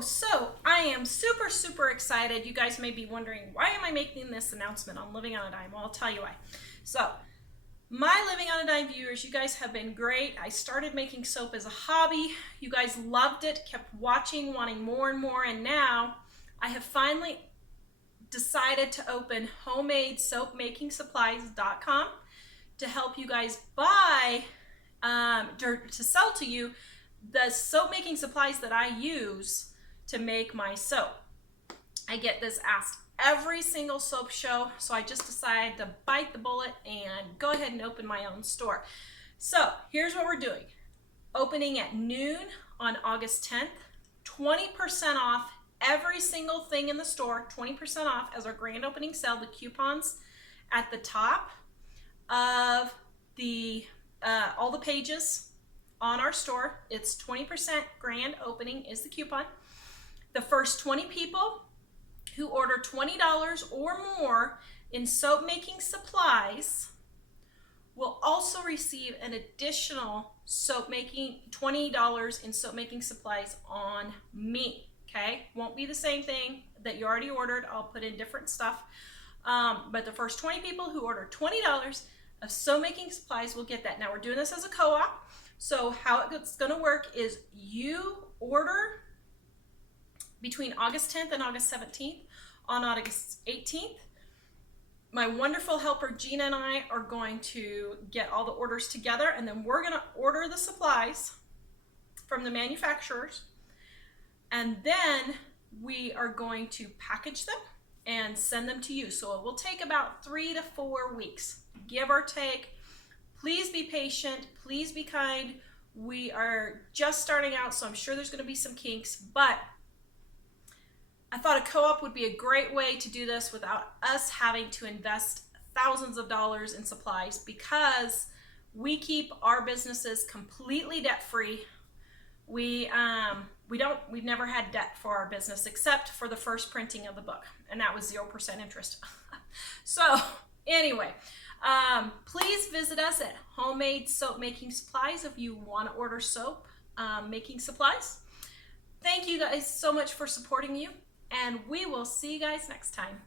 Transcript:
So I am super excited. You guys may be wondering, why am I making this announcement on Living on a Dime? Well, I'll tell you why. So my Living on a Dime viewers, you guys have been great. I started making soap as a hobby. You guys loved it, kept watching, wanting more and more, and now I have finally decided to open homesoapmakingsupplies.com to help you guys buy, to sell to you the soap making supplies that I use to make my soap. I get this asked every single soap show, so I just decided to bite the bullet and go ahead and open my own store. So here's what we're doing. Opening at noon on August 10th, 20% off every single thing in the store, 20% off as our grand opening sale. The coupons at the top of the all the pages on our store. It's 20% grand opening is the coupon. The first 20 people who order $20 or more in soap making supplies will also receive an additional soap making $20 in soap making supplies on me. Okay, won't be the same thing that you already ordered. I'll put in different stuff. But the first 20 people who order $20 of soap making supplies will get that. Now we're doing this as a co-op. So how it's going to work is you order between August 10th and August 17th. On August 18th, my wonderful helper Gina and I are going to get all the orders together, and then we're going to order the supplies from the manufacturers, and then we are going to package them and send them to you. So it will take about 3 to 4 weeks, give or take. Please be patient, please be kind. We are just starting out, so I'm sure there's going to be some kinks, but I thought a co-op would be a great way to do this without us having to invest thousands of dollars in supplies, because we keep our businesses completely debt-free. We've never had debt for our business except for the first printing of the book, and that was 0% interest. So anyway, please visit us at Homemade Soap Making Supplies if you want to order soap making supplies. Thank you guys so much for supporting you, and we will see you guys next time.